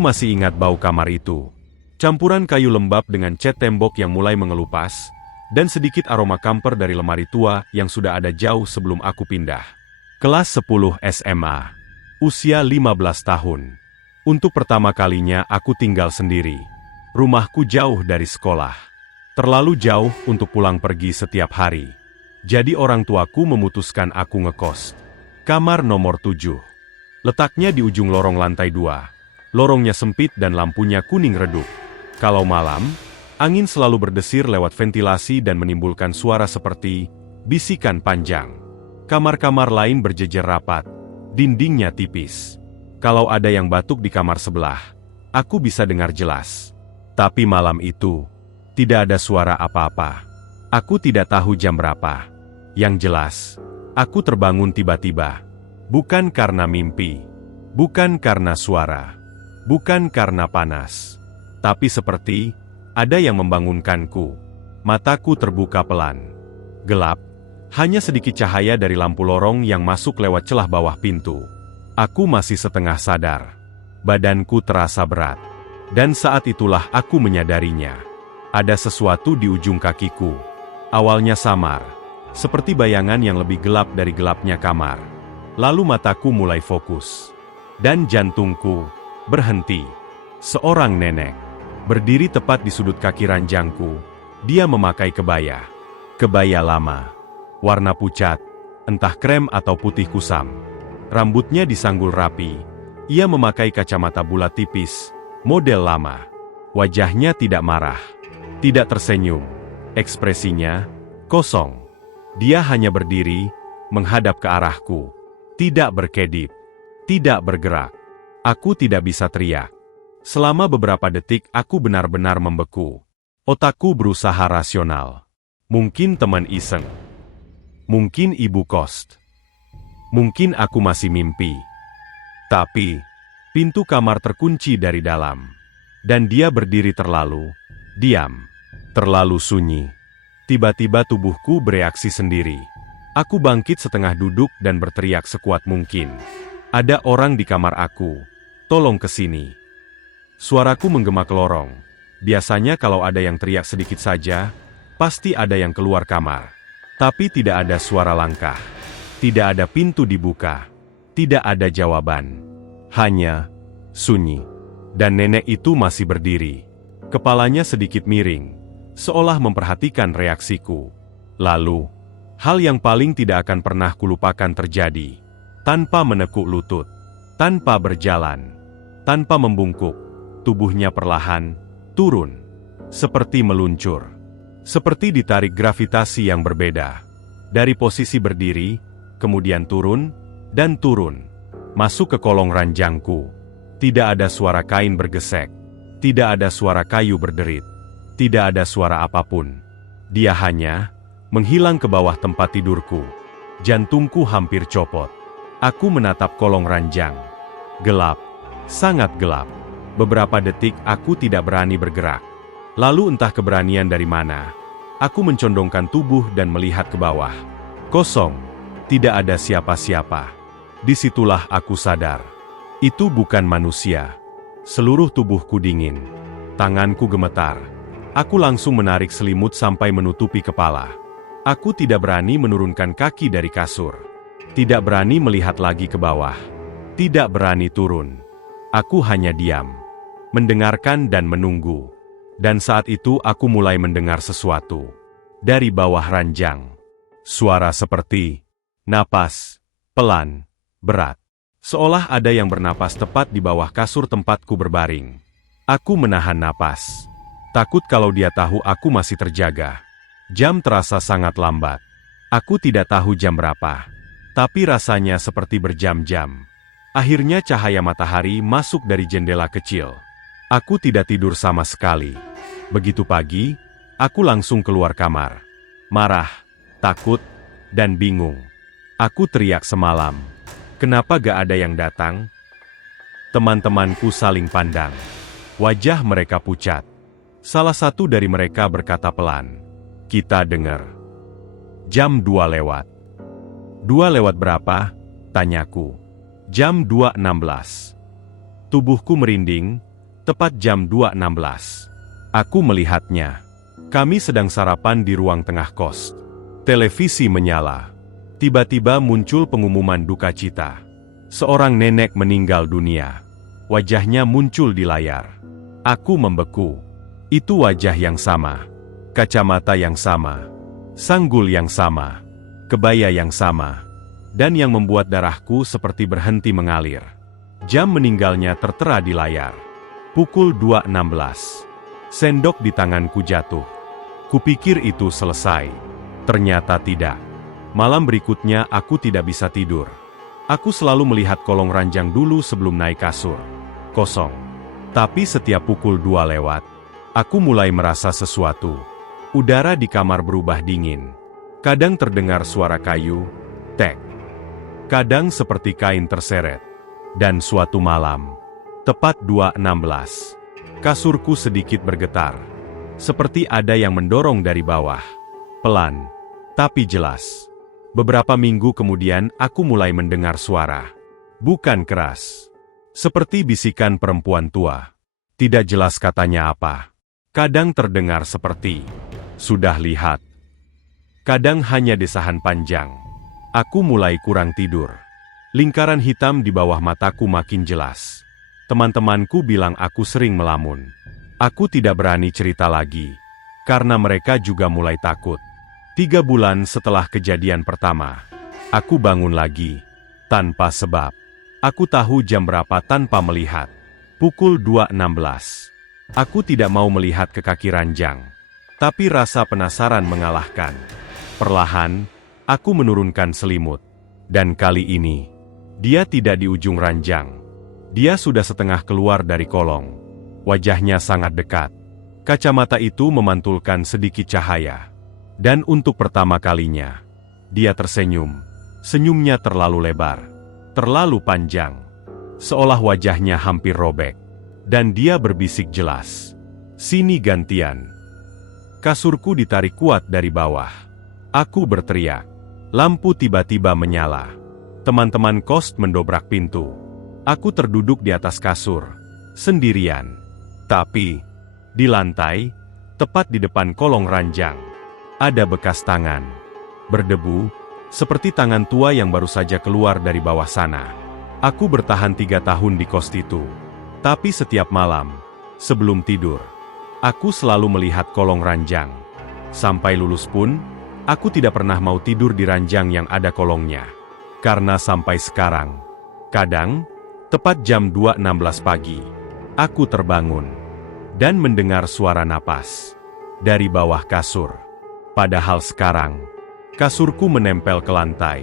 Aku masih ingat bau kamar itu. Campuran kayu lembab dengan cat tembok yang mulai mengelupas, dan sedikit aroma kamper dari lemari tua yang sudah ada jauh sebelum aku pindah. Kelas 10 SMA. Usia 15 tahun. Untuk pertama kalinya aku tinggal sendiri. Rumahku jauh dari sekolah. Terlalu jauh untuk pulang pergi setiap hari. Jadi orang tuaku memutuskan aku ngekos. Kamar nomor 7. Letaknya di ujung lorong lantai 2. Lorongnya sempit dan lampunya kuning redup. Kalau malam, angin selalu berdesir lewat ventilasi dan menimbulkan suara seperti bisikan panjang. Kamar-kamar lain berjejer rapat, dindingnya tipis. Kalau ada yang batuk di kamar sebelah, aku bisa dengar jelas. Tapi malam itu, tidak ada suara apa-apa. Aku tidak tahu jam berapa. Yang jelas, aku terbangun tiba-tiba. Bukan karena mimpi, bukan karena suara, bukan karena panas. Tapi seperti ada yang membangunkanku. Mataku terbuka pelan. Gelap, hanya sedikit cahaya dari lampu lorong yang masuk lewat celah bawah pintu. Aku masih setengah sadar. Badanku terasa berat. Dan saat itulah aku menyadarinya. Ada sesuatu di ujung kakiku. Awalnya samar, seperti bayangan yang lebih gelap dari gelapnya kamar. Lalu mataku mulai fokus. Dan jantungku berhenti. Seorang nenek berdiri tepat di sudut kaki ranjangku. Dia memakai kebaya. Kebaya lama. Warna pucat, entah krem atau putih kusam. Rambutnya disanggul rapi. Ia memakai kacamata bulat tipis, model lama. Wajahnya tidak marah, tidak tersenyum. Ekspresinya kosong. Dia hanya berdiri, menghadap ke arahku. Tidak berkedip, tidak bergerak. Aku tidak bisa teriak. Selama beberapa detik aku benar-benar membeku. Otakku berusaha rasional. Mungkin teman iseng. Mungkin ibu kos. Mungkin aku masih mimpi. Tapi, pintu kamar terkunci dari dalam. Dan dia berdiri terlalu diam, terlalu sunyi. Tiba-tiba tubuhku bereaksi sendiri. Aku bangkit setengah duduk dan berteriak sekuat mungkin. Ada orang di kamar aku. Tolong kesini. Suaraku menggema ke lorong. Biasanya kalau ada yang teriak sedikit saja, pasti ada yang keluar kamar. Tapi tidak ada suara langkah. Tidak ada pintu dibuka. Tidak ada jawaban. Hanya sunyi. Dan nenek itu masih berdiri. Kepalanya sedikit miring, seolah memperhatikan reaksiku. Lalu, hal yang paling tidak akan pernah kulupakan terjadi. Tanpa menekuk lutut, tanpa berjalan, tanpa membungkuk, tubuhnya perlahan turun. Seperti meluncur. Seperti ditarik gravitasi yang berbeda. Dari posisi berdiri, kemudian turun, dan turun. Masuk ke kolong ranjangku. Tidak ada suara kain bergesek. Tidak ada suara kayu berderit. Tidak ada suara apapun. Dia hanya menghilang ke bawah tempat tidurku. Jantungku hampir copot. Aku menatap kolong ranjang. Gelap. Sangat gelap. Beberapa detik aku tidak berani bergerak. Lalu entah keberanian dari mana, aku mencondongkan tubuh dan melihat ke bawah. Kosong. Tidak ada siapa-siapa. Disitulah aku sadar. Itu bukan manusia. Seluruh tubuhku dingin. Tanganku gemetar. Aku langsung menarik selimut sampai menutupi kepala. Aku tidak berani menurunkan kaki dari kasur. Tidak berani melihat lagi ke bawah. Tidak berani turun. Aku hanya diam. Mendengarkan dan menunggu. Dan saat itu aku mulai mendengar sesuatu. Dari bawah ranjang. Suara seperti napas. Pelan, berat. Seolah ada yang bernapas tepat di bawah kasur tempatku berbaring. Aku menahan napas. Takut kalau dia tahu aku masih terjaga. Jam terasa sangat lambat. Aku tidak tahu jam berapa. Tapi rasanya seperti berjam-jam. Akhirnya cahaya matahari masuk dari jendela kecil. Aku tidak tidur sama sekali. Begitu pagi, aku langsung keluar kamar. Marah, takut, dan bingung. Aku teriak semalam. Kenapa gak ada yang datang? Teman-temanku saling pandang. Wajah mereka pucat. Salah satu dari mereka berkata pelan. Kita dengar. Jam 2 lewat. 2 lewat berapa? Tanyaku. Jam 2.16. Tubuhku merinding, Tepat jam 2.16. Aku melihatnya. Kami sedang sarapan di ruang tengah kos. Televisi menyala. Tiba-tiba muncul pengumuman duka cita. Seorang nenek meninggal dunia. Wajahnya muncul di layar. Aku membeku. Itu wajah yang sama. Kacamata yang sama. Sanggul yang sama. Kebaya yang sama. Dan yang membuat darahku seperti berhenti mengalir. Jam meninggalnya tertera di layar. Pukul 2.16. Sendok di tanganku jatuh. Kupikir itu selesai. Ternyata tidak. Malam berikutnya aku tidak bisa tidur. Aku selalu melihat kolong ranjang dulu sebelum naik kasur. Kosong. Tapi setiap pukul 2 lewat, aku mulai merasa sesuatu. Udara di kamar berubah dingin. Kadang terdengar suara kayu, tek. Kadang seperti kain terseret. Dan suatu malam, tepat 2.16, kasurku sedikit bergetar. Seperti ada yang mendorong dari bawah. Pelan, tapi jelas. Beberapa minggu kemudian aku mulai mendengar suara. Bukan keras. Seperti bisikan perempuan tua. Tidak jelas katanya apa. Kadang terdengar seperti, "Sudah lihat." Kadang hanya desahan panjang. Aku mulai kurang tidur. Lingkaran hitam di bawah mataku makin jelas. Teman-temanku bilang aku sering melamun. Aku tidak berani cerita lagi. Karena mereka juga mulai takut. 3 bulan setelah kejadian pertama, aku bangun lagi. Tanpa sebab. Aku tahu jam berapa tanpa melihat. Pukul 2.16. Aku tidak mau melihat ke kaki ranjang. Tapi rasa penasaran mengalahkan. Perlahan, aku menurunkan selimut. Dan kali ini, dia tidak di ujung ranjang. Dia sudah setengah keluar dari kolong. Wajahnya sangat dekat. Kacamata itu memantulkan sedikit cahaya. Dan untuk pertama kalinya, dia tersenyum. Senyumnya terlalu lebar. Terlalu panjang. Seolah wajahnya hampir robek. Dan dia berbisik jelas. "Sini gantian." Kasurku ditarik kuat dari bawah. Aku berteriak. Lampu tiba-tiba menyala. Teman-teman kos mendobrak pintu. Aku terduduk di atas kasur. Sendirian. Tapi, di lantai, tepat di depan kolong ranjang, ada bekas tangan. Berdebu, seperti tangan tua yang baru saja keluar dari bawah sana. Aku bertahan 3 tahun di kos itu. Tapi setiap malam, sebelum tidur, aku selalu melihat kolong ranjang. Sampai lulus pun, aku tidak pernah mau tidur di ranjang yang ada kolongnya. Karena sampai sekarang, kadang, tepat jam 2.16 pagi, aku terbangun dan mendengar suara napas dari bawah kasur. Padahal sekarang, kasurku menempel ke lantai.